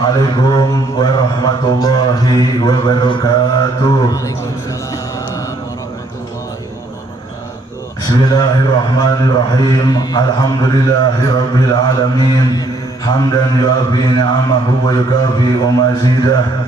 Assalamualaikum warahmatullahi wabarakatuh. Bismillahirrahmanirrahim. Alhamdulillahi rabbil alamin. Hamdan yu'afi ni'amahu wa yukafi mazidah.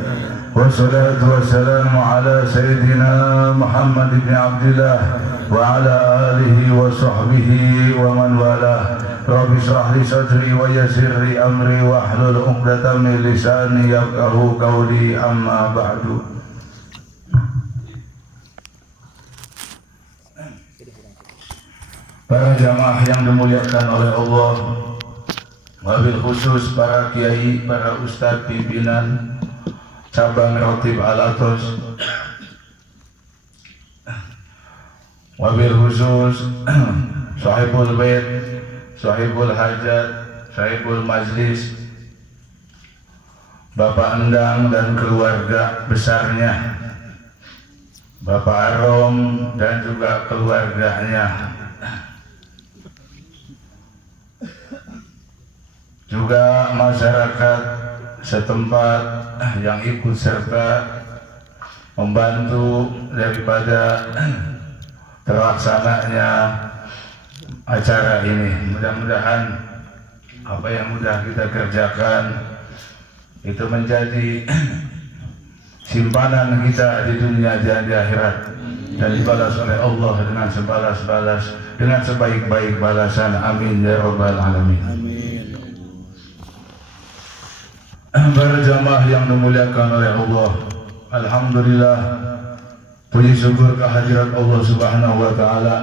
Wassalatu wassalamu ala sayyidina Muhammad ibn Abdillah wa ala alihi wa sahbihi wa man walah. Rabbi shrah li sadri wa yassir li amri wa hlul 'uqdatam min lisani yafqahu qawli, amma ba'du. Para jamaah yang dimuliakan oleh Allah, wabil khusus para kiai, para ustadz pimpinan cabang Rotib Al-Atos, wabil khusus sahibul bait, sahibul hajat, sahibul majlis, Bapak Endang dan keluarga besarnya, Bapak Arom dan juga keluarganya, juga masyarakat setempat yang ikut serta membantu daripada terlaksananya acara ini. Mudah-mudahan apa yang sudah kita kerjakan itu menjadi simpanan kita di dunia dan di akhirat, dan dibalas oleh Allah dengan sebalas-balas, dengan sebaik-baik balasan. Amin ya rabbal alamin. Para jamaah yang dimuliakan oleh Allah, alhamdulillah, puji syukur kehadirat Allah Subhanahu wa taala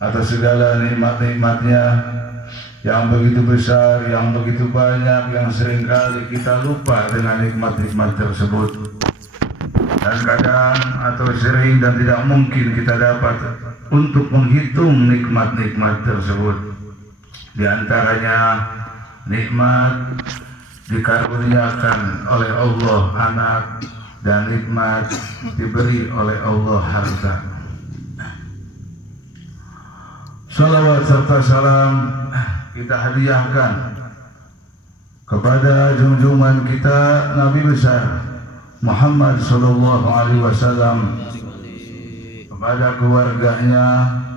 atas segala nikmat-nikmatnya yang begitu besar, yang begitu banyak, yang seringkali kita lupa dengan nikmat-nikmat tersebut. Dan kadang atau sering dan tidak mungkin kita dapat untuk menghitung nikmat-nikmat tersebut. Di antaranya nikmat dikaruniakan oleh Allah anak, dan nikmat diberi oleh Allah harta. Salawat serta salam kita hadiahkan kepada junjungan kita Nabi besar Muhammad sallallahu alaihi wasallam, kepada keluarganya,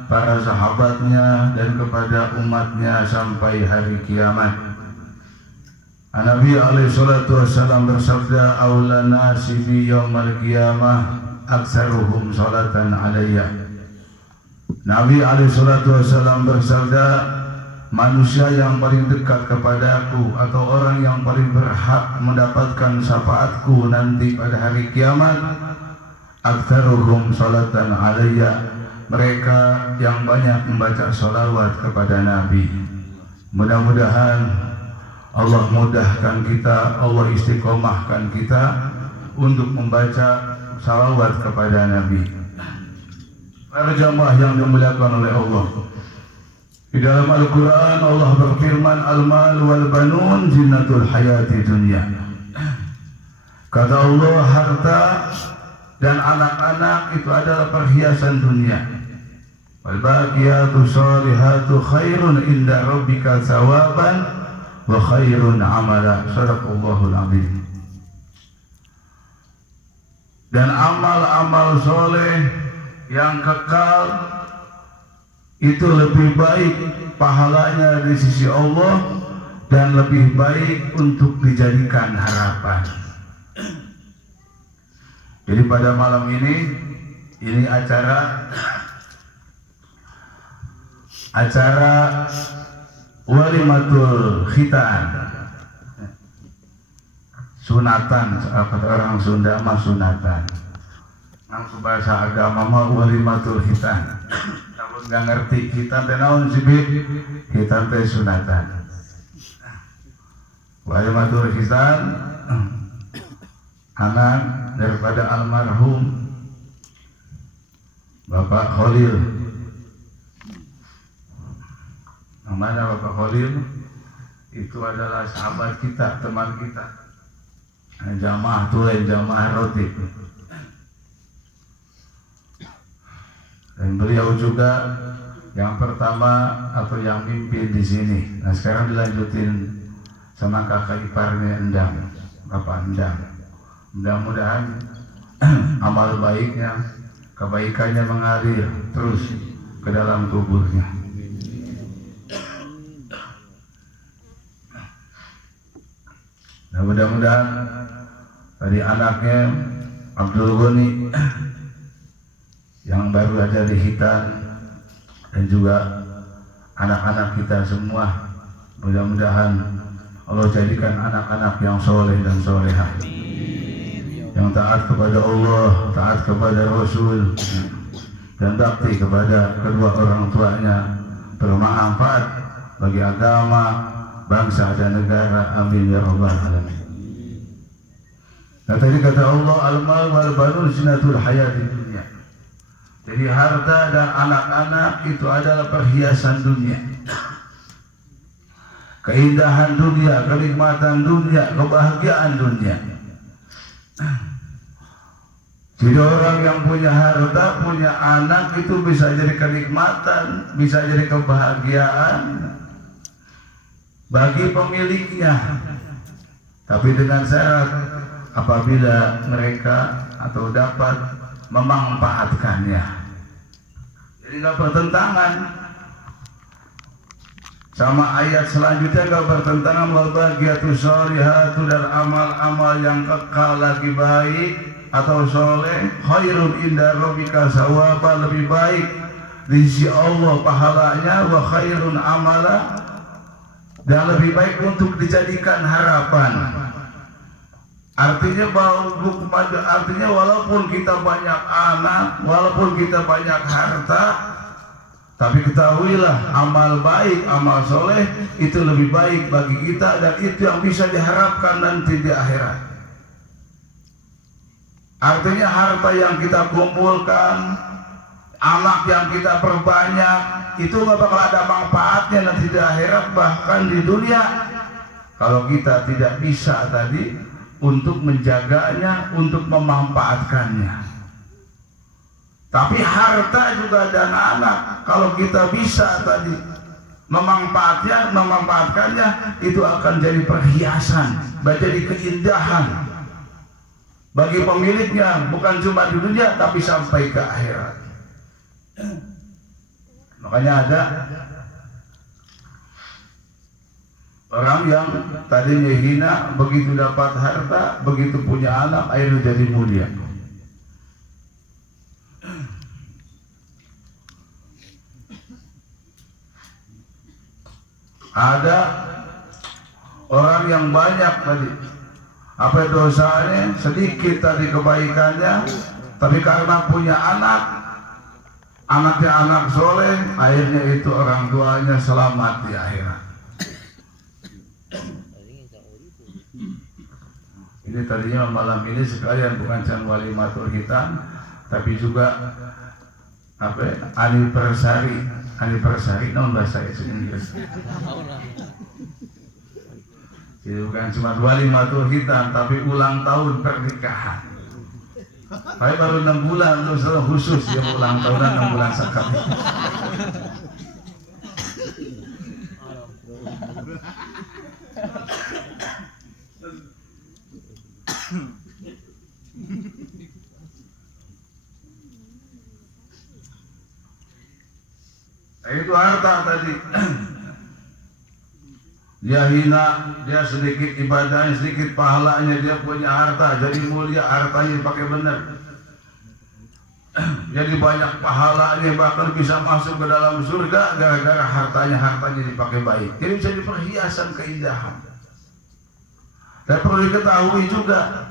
para sahabatnya, dan kepada umatnya sampai hari kiamat. Nabi alaihi salatu wassalam bersabda, "Aula nasi fi yaumil qiyamah aktsaruhum salatan alayya." Nabi alaihi salatu wassalam bersabda, manusia yang paling dekat kepadaku atau orang yang paling berhak mendapatkan syafaatku nanti pada hari kiamat, aktsaruhum salatan alayya, mereka yang banyak membaca salawat kepada Nabi. Mudah-mudahan Allah mudahkan kita, Allah istiqomahkan kita untuk membaca salawat kepada Nabi. Para jamaah yang dimuliakan oleh Allah, di dalam Al-Quran Allah berfirman, "Al-mal wal banun zinatul hayati dunya." Kata Allah, harta dan anak-anak itu adalah perhiasan dunia. Wal baqiyatu shalihatu khairun inda rabbika thawaban wa khairun amala. Shadaqallahul azim. Dan amal-amal soleh yang kekal itu lebih baik pahalanya di sisi Allah dan lebih baik untuk dijadikan harapan. Jadi pada malam ini acara walimatul khitan, sunatan, kata orang Sunda mah sunatan, langsung bahasa agama mah walimatul khitan. Kamu nggak ngerti khitan teh naon sih, khitan teh sunatan. Walimatul khitan anak daripada almarhum Bapak Khalil. Namanya Bapak Khalil itu adalah sahabat kita, teman kita, jamaah tulen, jamaah Rotib. Dan beliau juga yang pertama atau yang mimpin di sini. Nah sekarang dilanjutin sama kakak iparnya Endang, Bapak Endang. Mudah-mudahan amal baiknya, kebaikannya mengalir terus ke dalam kuburnya. Nah, mudah-mudahan dari anaknya Abdul Ghani yang baru aja di Hitan dan juga anak-anak kita semua, mudah-mudahan Allah jadikan anak-anak yang soleh dan solehah, yang taat kepada Allah, taat kepada Rasul, dan bakti kepada kedua orang tuanya, bermanfaat bagi agama, bangsa dan negara. Amin ya rabbal alamin. Nah, tadi kata Allah, al-mal wal banun zinatul hayatid dunya. Jadi harta dan anak-anak itu adalah perhiasan dunia, keindahan dunia, kenikmatan dunia, kebahagiaan dunia. Jadi orang yang punya harta, punya anak itu bisa jadi kenikmatan, bisa jadi kebahagiaan bagi pemiliknya. Tapi dengan syarat apabila mereka atau dapat memanfaatkannya. Jadi nggak bertentangan sama ayat selanjutnya, nggak bertentangan wal baqiyatus sholihatu, dan amal-amal yang kekal lagi baik atau soleh, khairun inda rabbika sawaba, lebih baik di sisi Allah pahalanya, wa khairun amala, dan lebih baik untuk dijadikan harapan. Artinya walaupun kita banyak anak, walaupun kita banyak harta, tapi ketahuilah amal baik, amal soleh itu lebih baik bagi kita, dan itu yang bisa diharapkan nanti di akhirat. Artinya harta yang kita kumpulkan, anak yang kita perbanyak, itu gak bakal ada manfaatnya nanti di akhirat, bahkan di dunia, kalau kita tidak bisa tadi untuk menjaganya, untuk memanfaatkannya. Tapi harta juga dan anak, kalau kita bisa tadi memanfaatkannya, itu akan jadi perhiasan, jadi keindahan bagi pemiliknya, bukan cuma di dunia tapi sampai ke akhirat. Makanya ada orang yang tadinya hina, begitu dapat harta, begitu punya anak, akhirnya jadi mulia. Ada orang yang banyak tadi, apa dosanya, sedikit tadi kebaikannya, tapi karena punya anak, anaknya anak soleh, akhirnya itu orang tuanya selamat di akhirat. Ini tadinya malam ini sekalian bukan cuma walimatul hitam, tapi juga anniversary, non bahasa Inggris. Jadi bukan cuma walimatul hitam, tapi ulang tahun pernikahan. Saya baru 6 bulan, khusus yang ulang tahunan 6 bulan sekali. Nah, itu harta tadi. Dia hina, dia sedikit ibadahnya, sedikit pahalanya, dia punya harta, jadi mulia, hartanya dipakai benar. Jadi banyak pahalanya, bahkan bisa masuk ke dalam surga gara-gara hartanya dipakai baik. Jadi bisa diperhiasan keindahan. Dan perlu diketahui juga,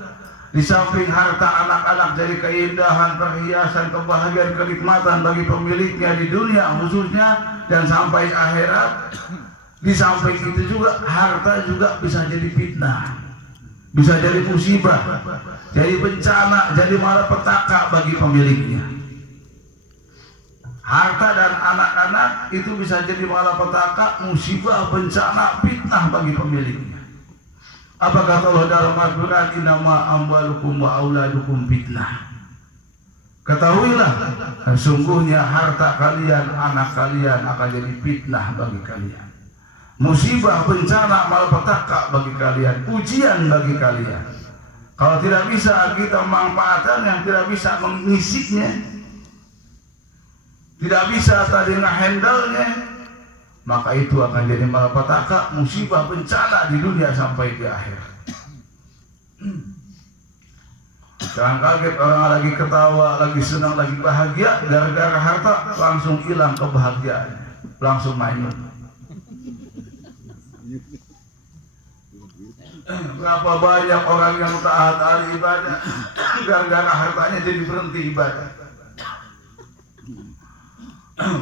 di samping harta anak-anak jadi keindahan, perhiasan, kebahagiaan, kenikmatan bagi pemiliknya di dunia khususnya dan sampai akhirat. Di samping itu juga harta juga bisa jadi fitnah, bisa jadi musibah, jadi bencana, jadi malapetaka bagi pemiliknya. Harta dan anak-anak itu bisa jadi malapetaka, musibah, bencana, fitnah bagi pemiliknya. Apa kata Allah dalam Al-Quran? Innama amwalukum wa auladukum fitnah. Ketahuilah, sesungguhnya harta kalian, anak kalian akan jadi fitnah bagi kalian. musibah, bencana, malapetaka bagi kalian, ujian bagi kalian. Kalau tidak bisa kita memanfaatkan, yang tidak bisa mengisinya, tidak bisa tadi ngehandle-nya, maka itu akan jadi malapetaka, musibah, bencana di dunia sampai di akhirat. Jangan kaget orang lagi ketawa, lagi senang, lagi bahagia, gara-gara harta langsung hilang kebahagiaannya, langsung manyun. Berapa banyak orang yang taat ahli ibadah, gara-gara hartanya jadi berhenti ibadah.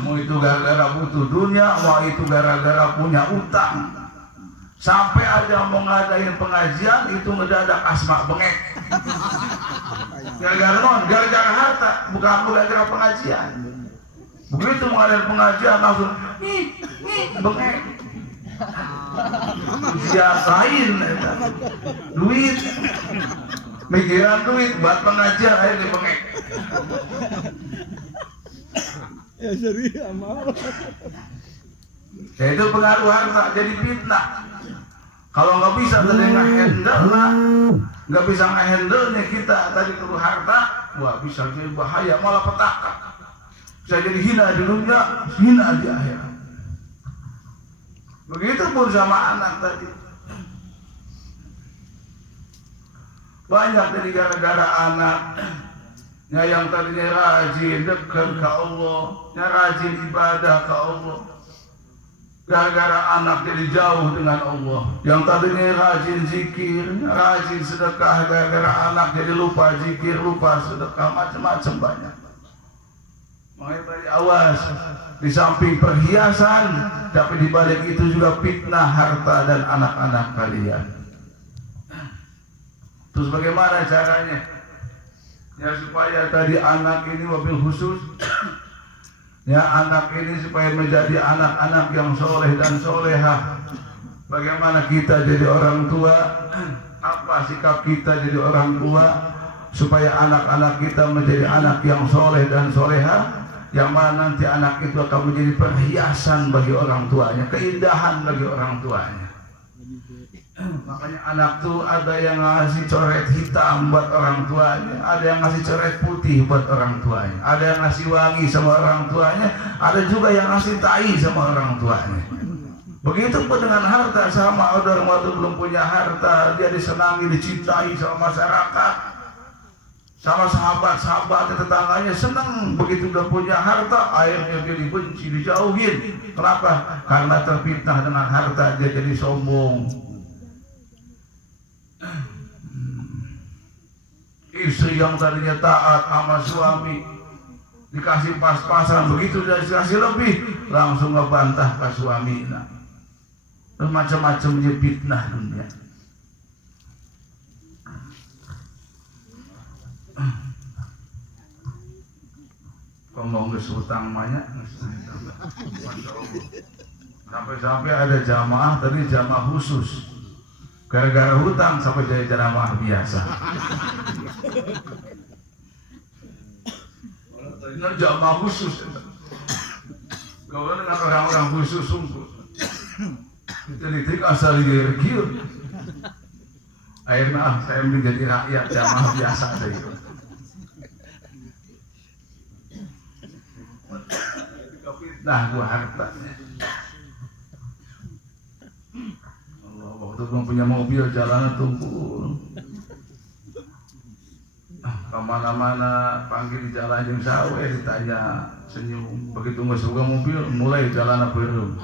Mau itu gara-gara butuh dunia, mau itu gara-gara punya utang. Sampai aja mau ngadain pengajian itu ngedadak asma bengek. Gara-gara non, gara-gara harta, bukan gara-gara pengajian. Begitu mau ngadain pengajian langsung bengek. Siapain duit, mikiran duit buat pengajian akhirnya bengek. Ya serius amal. Ya itu pengaruh harta jadi fitnah. Kalau nggak bisa tadi ngehandle lah, nggak bisa ngehandle-nya kita tadi perlu harta, wah bisa jadi bahaya, malah petaka. Bisa jadi hina di dunia, hina di akhirat. Begitu pun sama anak tadi. Banyak dari gara-gara anaknya yang tadinya rajin dekat ke Allah, yang rajin ibadah ke Allah. Gara-gara anak jadi jauh dengan Allah. Yang tadinya rajin zikir, rajin sedekah, gara-gara anak jadi lupa zikir, lupa sedekah, macam-macam banyak. Makanya tadi awas, di samping perhiasan, tapi di balik itu juga fitnah harta dan anak-anak kalian. Terus bagaimana caranya? Ya supaya tadi anak ini wabil khusus, ya anak ini supaya menjadi anak-anak yang soleh dan solehah. Bagaimana kita jadi orang tua? Apa sikap kita jadi orang tua? Supaya anak-anak kita menjadi anak yang soleh dan solehah, yang mana nanti anak itu akan menjadi perhiasan bagi orang tuanya, keindahan bagi orang tuanya. Makanya anak tuh ada yang ngasih coret hitam buat orang tuanya, ada yang ngasih coret putih buat orang tuanya, ada yang ngasih wangi sama orang tuanya, ada juga yang ngasih tai sama orang tuanya. Begitu pun dengan harta, sama orang waktu belum punya harta, dia disenangi, dicintai sama masyarakat, sama sahabat-sahabat tetangganya senang. Begitu udah punya harta, akhirnya dia dibenci, dijauhin. Kenapa? Karena terfitnah dengan harta, dia jadi sombong. Istri yang tadinya taat sama suami dikasih pas-pasan, begitu udah dikasih lebih langsung ngebantah ke suami. Nah, macam-macamnya fitnah dunia. Kalau nggak hutang banyak, sampai-sampai ada jamaah tadi jamaah khusus, gara-gara hutang sampai jadi jamaah biasa. Ini jamaah khusus, kalau dengan orang-orang khusus sungguh, jadi asal digiur. Akhirnya saya menjadi rakyat jamaah biasa saja. Nah, gua hartanya. Allah, waktu belum punya mobil, jalanan tumpul. Kemana-mana panggil di jalan yang sawe, ditanya senyum. Begitu nggak suka mobil, mulai jalan apa belum.